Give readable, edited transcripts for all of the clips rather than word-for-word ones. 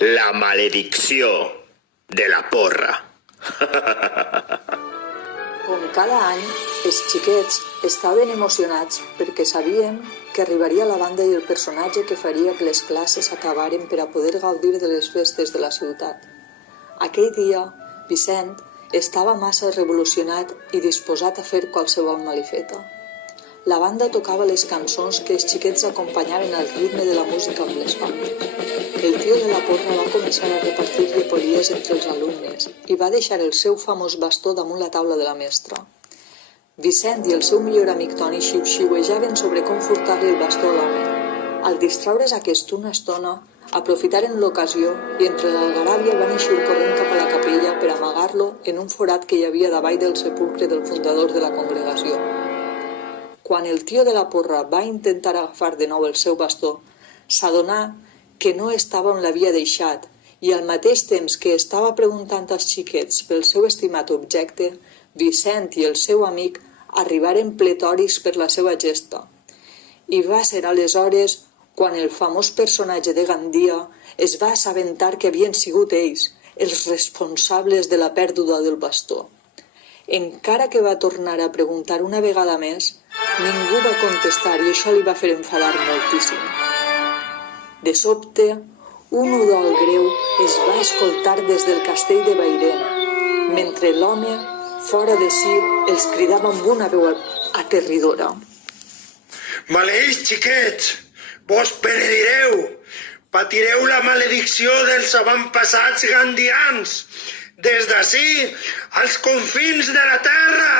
La maledicció de la porra. Com cada any, els xiquets estaven emocionats perquè sabien que arribaria la banda i el personatge que faria que les classes acabaren per a poder gaudir de les festes de la ciutat. Aquell dia, Vicent estava massa revolucionat i disposat a fer qualsevol malifeta. La banda tocava les cançons que els xiquets acompanyaven al ritme de la música amb les mans. El tio de la porra va començar a repartir llepolies entre els alumnes i va deixar el seu famós bastó damunt la taula de la mestra. Vicent i el seu millor amic Toni xiuxiuejaven sobre com furtar-li el bastó a l'home. Al distraure's aquest una estona, aprofitaren l'ocasió i entre l'algaràbia van eixir corrent cap a la capella per amagar-lo en un forat que hi havia davall del sepulcre del fundador de la congregació. Quan el tio de la porra va intentar agafar de nou el seu bastó, s'adonà que no estava on l'havia deixat i al mateix temps que estava preguntant als xiquets pel seu estimat objecte, Vicent i el seu amic arribaren pletoris per la seva gesta. I va ser aleshores quan el famós personatge de Gandia es va assabentar que havien sigut ells, els responsables de la pèrdua del bastó. Encara que va tornar a preguntar una vegada més, ningú va contestar i això li va fer enfadar moltíssim. De sobte, un udol greu es va escoltar des del castell de Bairén, mentre l'home, fora de si, els cridava amb una veu aterridora. Maleïts, xiquets! Vos peredireu! Patireu la maledicció dels avantpassats gandians! Des d'ací, als confins de la terra!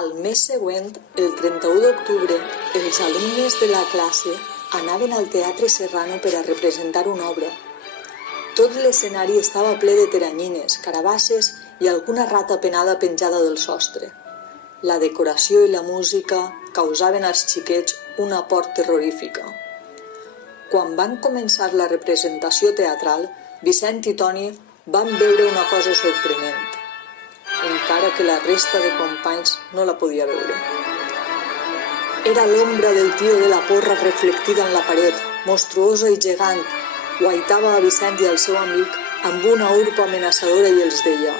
Al mes següent, el 31 d'octubre, els alumnes de la classe anaven al Teatre Serrano per a representar una obra. Tot l'escenari estava ple de teranyines, carabasses i alguna rata penada penjada del sostre. La decoració i la música causaven als xiquets una por terrorífica. Quan van començar la representació teatral, Vicent i Toni van veure una cosa sorprenent, encara que la resta de companys no la podia veure. Era l'ombra del tio de la porra reflectida en la paret, monstruosa i gegant. Guaitava a Vicent i al seu amic amb una urpa amenaçadora i els deia: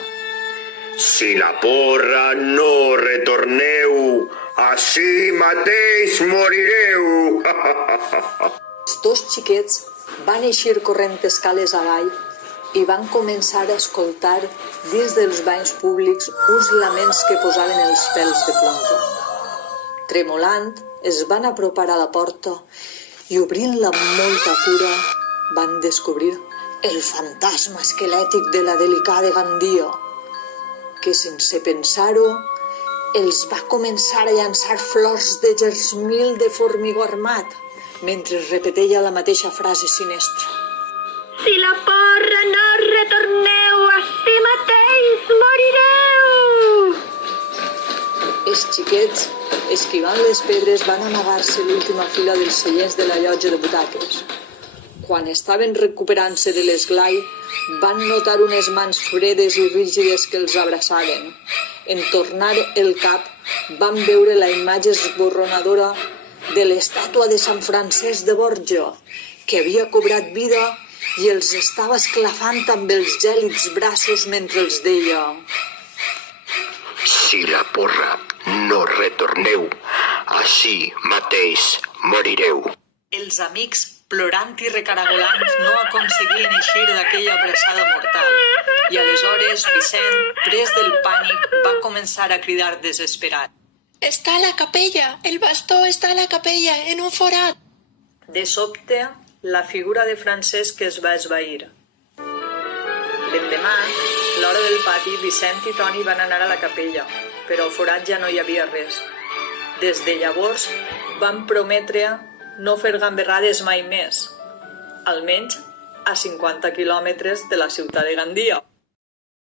Si la porra no retorneu, així mateix morireu. Els dos xiquets van eixir corrent escales avall i van començar a escoltar dins dels banys públics uns laments que posaven els pèls de punta. Tremolant, es van apropar a la porta i obrint-la amb molta cura van descobrir el fantasma esquelètic de la delicada Gandia, que sense pensar-ho els va començar a llançar flors de gesmil de formigó armat, mentre repetia la mateixa frase sinistra. Si la porra no retorneu, així mateix morireu! Els xiquets, esquivant les pedres, van amagar-se a l'última fila dels seients de la llotja de butaques. Quan estaven recuperant-se de l'esglai, van notar unes mans fredes i rígides que els abraçaven. En tornar el cap, van veure la imatge esborronadora de l'estàtua de Sant Francesc de Borja, que havia cobrat vida i els estava esclafant amb els gèlids braços mentre els deia: Si la porra no retorneu, així mateix morireu. Els amics, plorant i recaragolant, no aconseguien eixir d'aquella abraçada mortal. I aleshores Vicent, pres del pànic, va començar a cridar desesperat: Està a la capella! El bastó està a la capella, en un forat! De sobte, la figura de Francesc es va esvair. L'endemà, a l'hora del pati, Vicent i Toni van anar a la capella, però al forat ja no hi havia res. Des de llavors, van prometre no fer gamberrades mai més, almenys a 50 quilòmetres de la ciutat de Gandia.